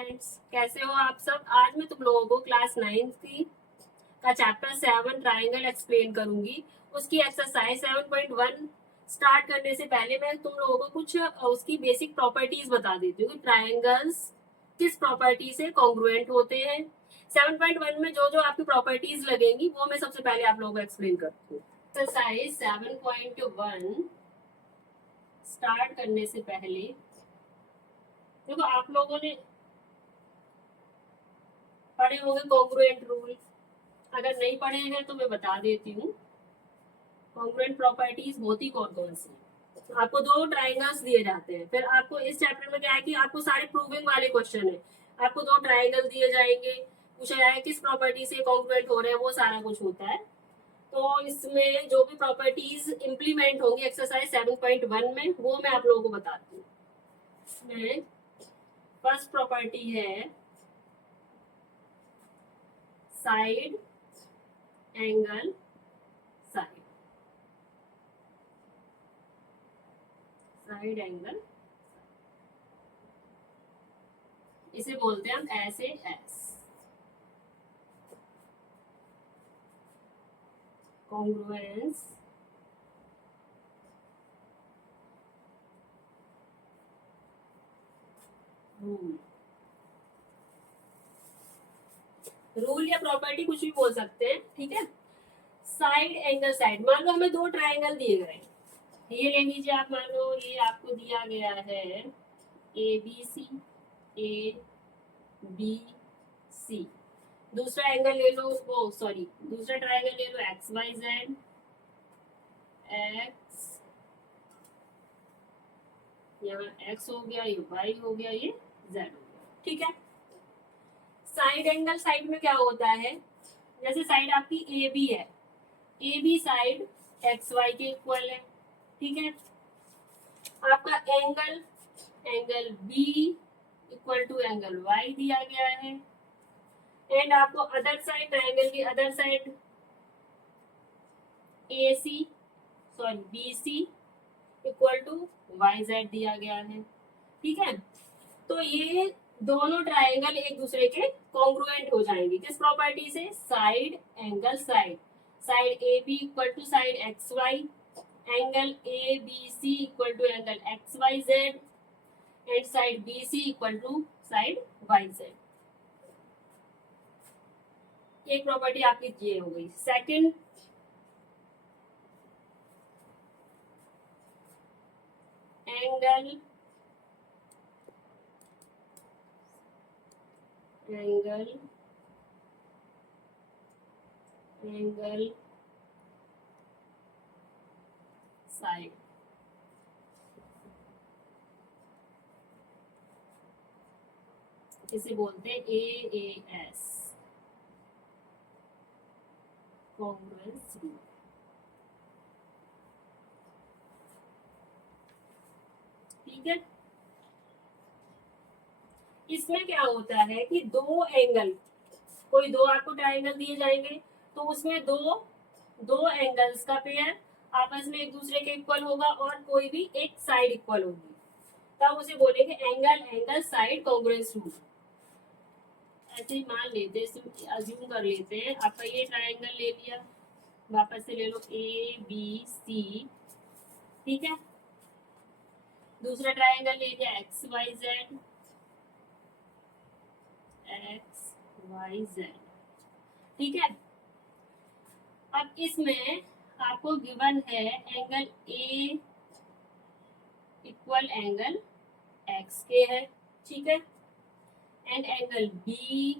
Friends, कैसे हो आप सब। आज मैं तुम लोगों को क्लास 9 की का चैप्टर 7 ट्राइंगल एक्सप्लेन करूंगी। उसकी एक्सरसाइज 7.1 स्टार्ट करने से पहले मैं तुम लोगों को कुछ उसकी बेसिक प्रॉपर्टीज बता देती हूँ कि ट्राइंगल्स किस प्रॉपर्टी से कॉन्ग्रुएंट होते हैं। 7.1 में जो जो आपकी प्रॉपर्टीज लगेंगी वो मैं सबसे पहले आप लोगों को एक्सप्लेन करती हूँ। एक्सरसाइज 7.1 स्टार्ट करने से पहले देखो, आप लोगों ने पढ़े होंगे कॉन्ग्रुएंट रूल। अगर नहीं पढ़े हैं तो मैं बता देती हूँ। कॉन्ग्रुएंट प्रॉपर्टीज होती कौन कौन सी। आपको दो ट्राइंगल्स दिए जाते हैं, फिर आपको इस चैप्टर में क्या है कि आपको सारे प्रूविंग वाले क्वेश्चन है। आपको दो ट्राइंगल दिए जाएंगे, पूछा जाएगा किस प्रॉपर्टी से कॉन्ग्रुएंट हो रहे हैं, वो सारा कुछ होता है। तो इसमें जो भी प्रॉपर्टीज इंप्लीमेंट होंगी एक्सरसाइज 7.1 में वो मैं आप लोगों को बताती हूँ। इसमें फर्स्ट प्रॉपर्टी है side angle side. Side angle इसे बोलते हैं हम ऐसे एस। Congruence rule. रूल या प्रॉपर्टी कुछ भी बोल सकते हैं, ठीक है। साइड एंगल साइड, मान लो हमें दो ट्राइंगल दिए गए। ये ले लीजिए आप, मान लो ये आपको दिया गया है A B C, A B सी। दूसरा एंगल ले लो, वो सॉरी दूसरा ट्राइंगल ले लो एक्स वाई जेड। एक्स, यहाँ एक्स हो गया, ये वाई हो गया, ये जेड हो गया, ठीक है। साइड एंगल साइड में क्या होता है, जैसे साइड आपकी ए बी है, A B side X Y के इक्वल है, ठीक है। आपका angle angle B equal to angle Y दिया गया है। एंड आपको अदर साइड, ट्राइंगल की other side A C sorry B C equal to Y Z दिया गया है, ठीक है। तो ये दोनों ट्राइंगल एक दूसरे के कॉन्ग्रुएंट हो जाएंगे किस प्रॉपर्टी से, side angle side. Side A B equal to side X Y, angle A B C equal to angle X Y Z, and side B C equal to side Y Z. एक property आपकी ये हो गई। Second, angle angle angle side. इसे बोलते हैं A S, congruence rule, ठीक है। इसमें क्या होता है कि दो एंगल, कोई दो आपको ट्राइंगल दिए जाएंगे, तो उसमें दो दो एंगल्स का पेयर आपस में एक दूसरे के इक्वल होगा और कोई भी एक साइड इक्वल होगी, तब उसे बोलेंगे angle angle side congruence rule. ऐसे ही मान लेते हैं, अज्यूम कर लेते हैं आपका ये ट्राइंगल ले लिया, वापस से ले लो ए बी सी, ठीक है। दूसरा ट्राइंगल ले लिया X Y Z, X Y Z, ठीक है। अब इसमें आपको गिवन है angle A equal angle X के है, ठीक है। And angle B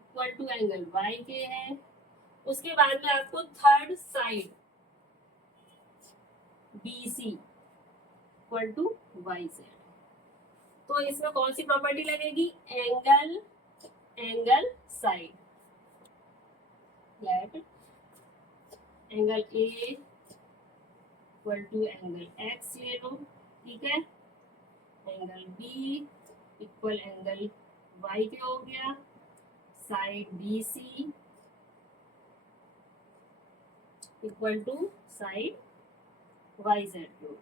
equal to angle Y के है। उसके बाद में आपको third side B C equal to Y Z. तो इसमें कौन सी प्रॉपर्टी लगेगी, angle angle side. Let angle A equal to angle X ले लो, ठीक है। Angle B equal angle Y के हो गया, side B C equal to side Y Z के।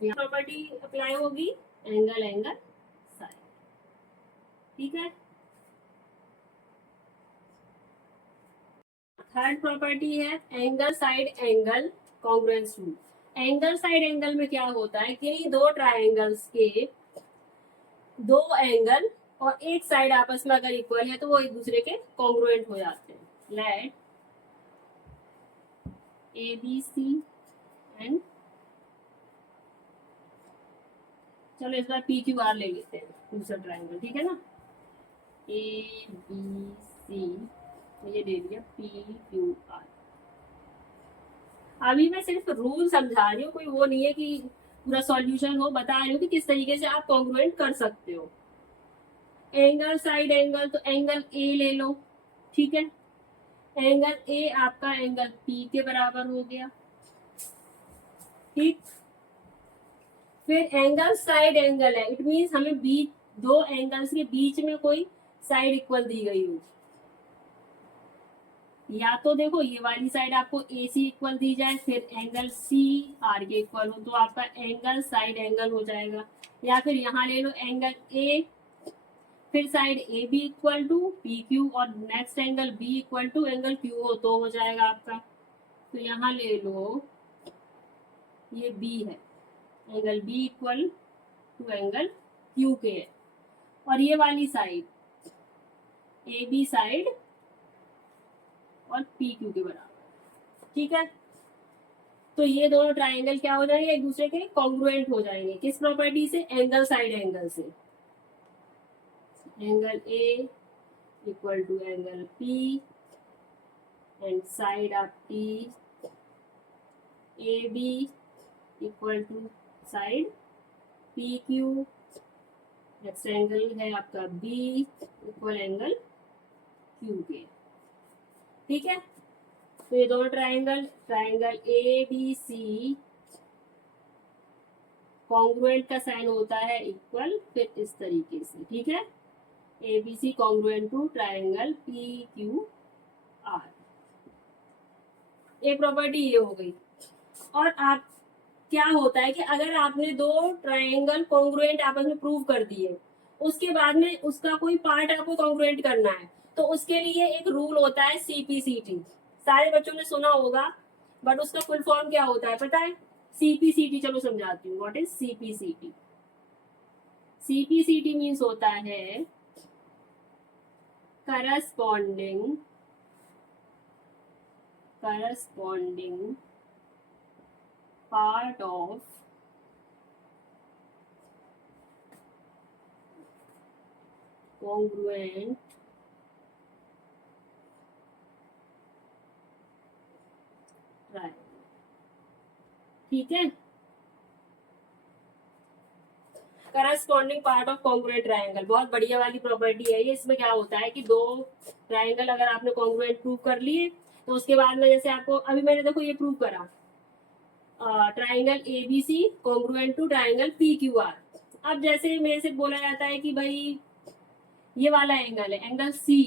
प्रॉपर्टी अप्लाई होगी एंगल एंगल ठीक है। थर्ड प्रॉपर्टी है angle side angle congruence rule. Angle side angle में क्या होता है कि दो ट्राइंगल्स के दो एंगल और एक साइड आपस में अगर इक्वल है तो वो एक दूसरे के कॉन्ग्रुएंट हो जाते हैं। Let A B C and, चलो इस बार पी क्यू आर ले लेते हैं दूसरा ट्राइंगल, ठीक है ना। ए बी सी ये दे दिया पी क्यू आर। अभी मैं सिर्फ रूल समझा रही हूँ, कोई वो नहीं है कि पूरा सॉल्यूशन हो, बता रही हूँ कि किस तरीके से आप कॉन्ग्रुएंट कर सकते हो। एंगल साइड एंगल, तो एंगल ए ले लो, ठीक है। एंगल ए आपका एंगल पी के बराबर हो गया, ठीक। फिर एंगल साइड एंगल है, इट मीन्स हमें बीच दो एंगल्स के बीच में कोई साइड इक्वल दी गई हो। या तो देखो ये वाली साइड आपको ए सी इक्वल दी जाए, फिर एंगल सी आर के इक्वल हो, तो आपका एंगल साइड एंगल हो जाएगा। या फिर यहाँ ले लो एंगल ए, फिर side A B equal to P Q और next angle B equal to angle Q हो, तो हो जाएगा आपका। तो यहाँ ले लो ये बी है, angle B equal to angle Q के है, और ये वाली साइड ए बी साइड और पी क्यू के बराबर, ठीक है। तो ये दोनों ट्राइंगल क्या हो जाएंगे, एक दूसरे के कॉन्ग्रुएंट हो जाएंगे। किस प्रॉपर्टी से, एंगल साइड एंगल से। Angle A equal to angle P and side of P A B equal to side P Q, next angle है आपका बी इक्वल एंगल क्यू के, ठीक है। तो ये दोनों triangle, triangle A B C congruent का साइन होता है इक्वल, फिर इस तरीके से, ठीक है। A B C congruent to triangle P Q R, एक प्रॉपर्टी ये हो गई। और आप क्या होता है कि अगर आपने दो ट्राइंगल कॉन्ग्रुएंट आपस में प्रूव कर दिए, उसके बाद में उसका कोई पार्ट आपको कॉन्ग्रुएंट करना है, तो उसके लिए एक रूल होता है सीपीसीटी। सारे बच्चों ने सुना होगा, बट उसका फुल फॉर्म क्या होता है पता है, सीपीसीटी। चलो समझाती हूँ, what is CPCT. CPCT means होता है corresponding part of congruent triangle, ठीक है। Corresponding part of congruent triangle बहुत बढ़िया वाली प्रॉपर्टी है ये। इसमें क्या होता है कि दो ट्राइंगल अगर आपने कॉन्ग्रुएंट प्रूव कर लिए, तो उसके बाद में जैसे आपको अभी मैंने देखो ये प्रूव करा, triangle A B C congruent to triangle P Q R. अब जैसे मेरे से बोला जाता है कि भाई ये वाला एंगल है, एंगल सी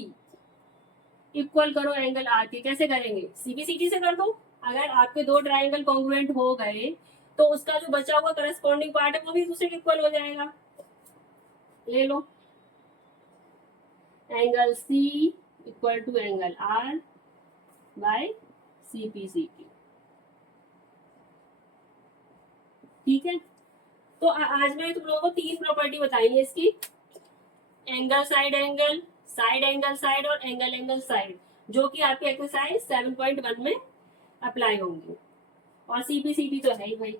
इक्वल करो एंगल आर के, कैसे करेंगे, सीबीसीटी से कर दो। अगर आपके दो ट्राइंगल कॉन्ग्रुएंट हो गए, तो उसका जो बचा हुआ करस्पॉन्डिंग पार्ट है वो भी दूसरे के इक्वल हो जाएगा। ले लो angle C equal to angle R by CPCT, ठीक है। तो आज मैंने तुम लोगों को तीन प्रॉपर्टी बताई है इसकी, angle side angle, side angle side और एंगल एंगल साइड, जो कि आपके एक्सरसाइज 7.1 में अप्लाई होंगी। और सीपीसीटी तो है ही भाई,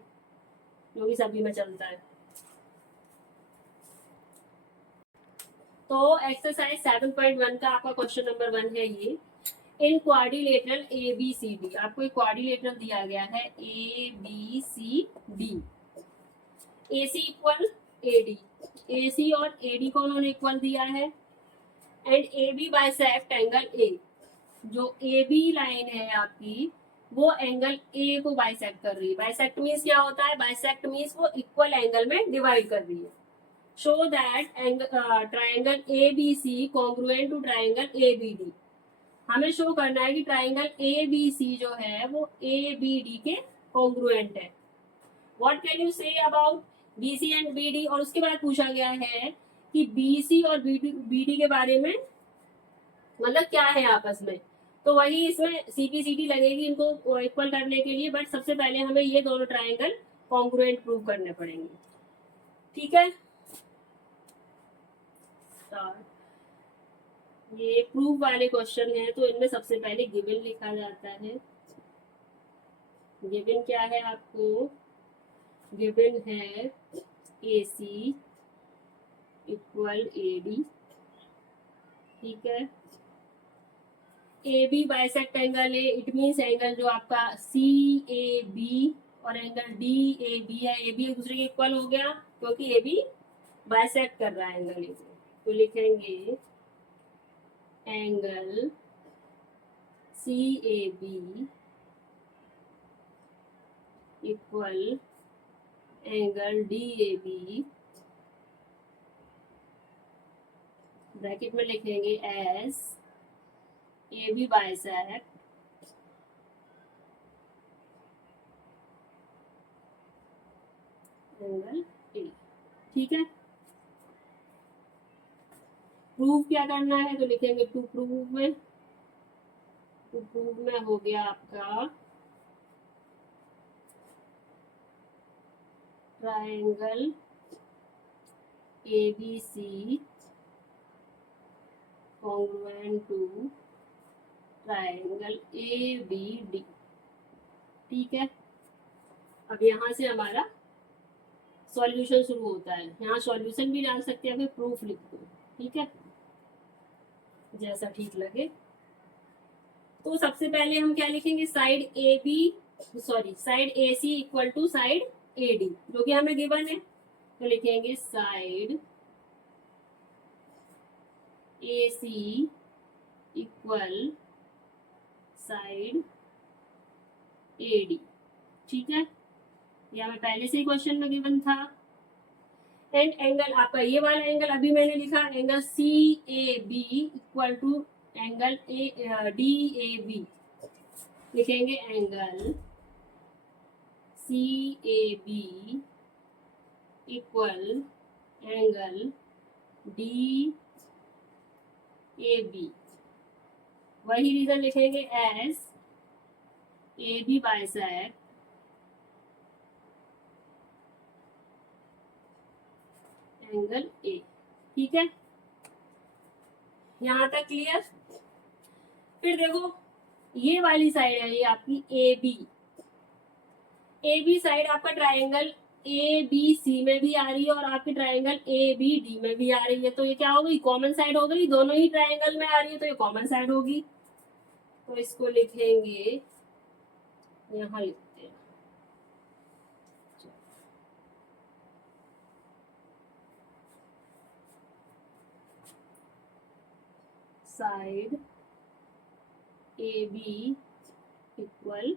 जो कि सभी में चलता है। तो एक्सरसाइज 7.1 का आपका क्वेश्चन नंबर 1 है ये। In quadrilateral A B C D, आपको एक क्वाड्रिलेटरल दिया गया है A B C D, A C equal A D, A C और ए डी को उन्होंने इक्वल दिया है, and A B bisect angle A. जो ए बी लाइन है आपकी, वो एंगल ए को बाइसेक्ट कर रही है। बाइसेक्ट मीन्स क्या होता है, बाइसेक्ट मीन्स वो इक्वल एंगल में डिवाइड कर रही है। Show that triangle A B C congruent to triangle A B D. हमें शो करना है कि ट्राइंगल ए बी सी जो है वो ए बी डी के कॉन्ग्रुएंट है। What can you say about B C and B D. और उसके बाद पूछा गया है कि BC और BD के बारे में मतलब क्या है आपस में, तो वही इसमें CPCD लगेगी इनको इक्वल करने के लिए। बट सबसे पहले हमें ये दोनों ट्रायंगल कॉन्ग्रुएंट प्रूव करने पड़ेंगे, ठीक है। ये प्रूफ वाले क्वेश्चन है, तो इनमें सबसे पहले गिवन लिखा जाता है। गिवन क्या है आपको, गिवन है AC इक्वल AD, ठीक है। AB बाइसेक्ट एंगल है, इट मीन्स एंगल जो आपका CAB और एंगल DAB है, ये भी एक दूसरे के इक्वल हो गया क्योंकि AB बाइसेक्ट कर रहा है एंगल ए। तो लिखेंगे angle CAB equal angle DAB, bracket में लिखेंगे as AB bisect angle A, ठीक है। प्रूव क्या करना है, तो लिखेंगे टू प्रूव में हो गया आपका triangle ABC congruent to triangle ABD, ठीक है। अब यहाँ से हमारा सॉल्यूशन शुरू होता है। यहाँ सॉल्यूशन भी डाल सकते हैं, फिर प्रूफ लिख दो, ठीक है, जैसा ठीक लगे। तो सबसे पहले हम क्या लिखेंगे, side AC equal to side AD, जो कि हमें गिवन है। तो लिखेंगे side AC equal side AD, ठीक है। ये हमें पहले से ही क्वेश्चन में गिवन था। एंड एंगल आपका ये वाला एंगल अभी मैंने लिखा, angle CAB equal to angle DAB, लिखेंगे angle CAB equal angle DAB, वही रीजन लिखेंगे as AB bisect angle A, ठीक है। यहां तक क्लियर। फिर देखो ये वाली साइड है, ये आपकी AB साइड आपका ट्रायंगल ABC में भी आ रही है और आपके ट्रायंगल ABD में भी आ रही है। तो ये क्या हो गई, कॉमन साइड हो गई, दोनों ही ट्रायंगल में आ रही है तो ये कॉमन साइड होगी। तो इसको लिखेंगे, यहाँ लिखते हैं साइड AB इक्वल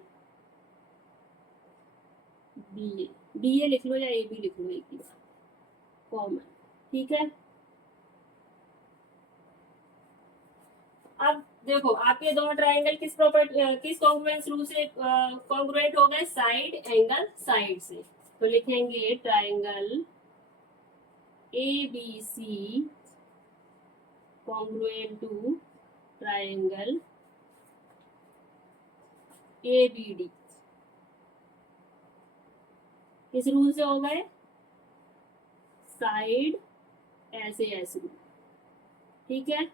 BA लिख लो या AB लिख लो, एक ही बात, कॉमन, ठीक है। अब देखो आपके दोनों ट्रायंगल किस कॉन्ग्रुएंस रूल से कॉन्ग्रुएंट हो गए, साइड एंगल साइड से। तो लिखेंगे triangle ABC congruent to triangle ABD, किस रूल से हो गए, साइड SAS रूल, ठीक है।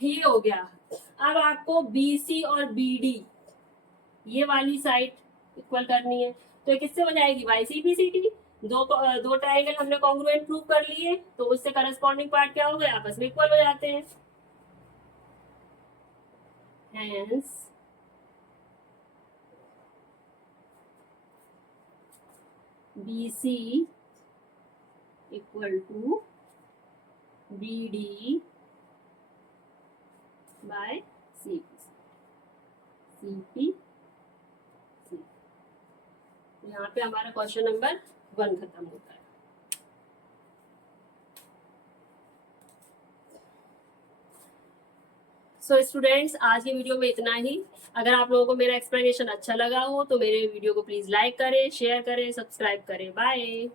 ये हो गया। अब आपको BC और BD ये वाली साइड इक्वल करनी है, तो ये किससे हो जाएगी, बाई CPCD। दो ट्रायंगल हमने कॉन्ग्रुएंट प्रूव कर लिए, तो उससे करस्पॉन्डिंग पार्ट क्या हो गए, आपस में इक्वल हो जाते हैं। Hence BC equal to BD by CPC। यहाँ पे हमारा क्वेश्चन नंबर 1 खत्म होता है। सो स्टूडेंट्स, आज के वीडियो में इतना ही। अगर आप लोगों को मेरा एक्सप्लेनेशन अच्छा लगा हो तो मेरे वीडियो को प्लीज लाइक करें, शेयर करें, सब्सक्राइब करें। बाय।